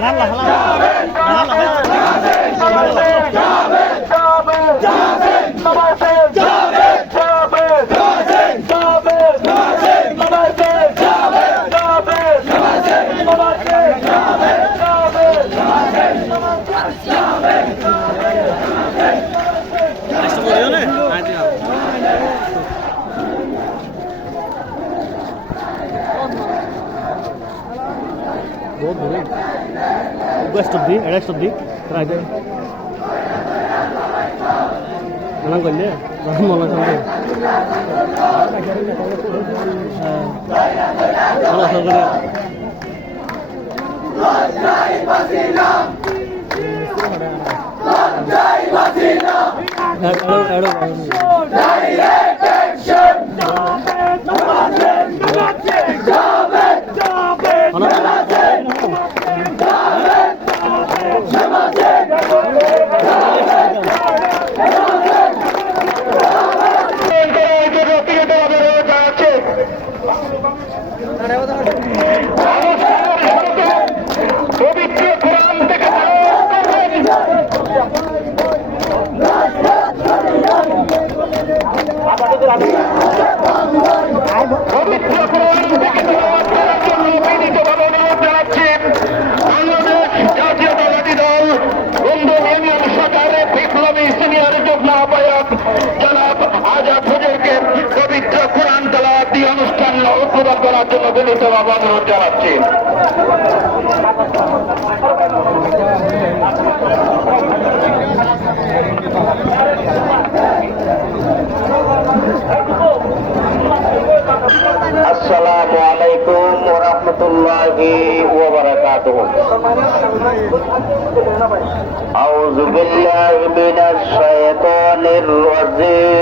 Jabez! বহুত দূরে West অব্দি এডাস্ট অব্দি রাইতে মনে করলে মনে করলে হ্যাঁ মনে করলে এড়ো এড়ো পবিত্র কোরআন থেকে উদ্বোধন করার জন্য বিনীতভাবে অনুরোধ জানাচ্ছি। আসসালামু আলাইকুম ওয়া রাহমাতুল্লাহি ওয়া বারাকাতুহু আউযু বিল্লাহি মিনাশ শাইতানির রাজীম।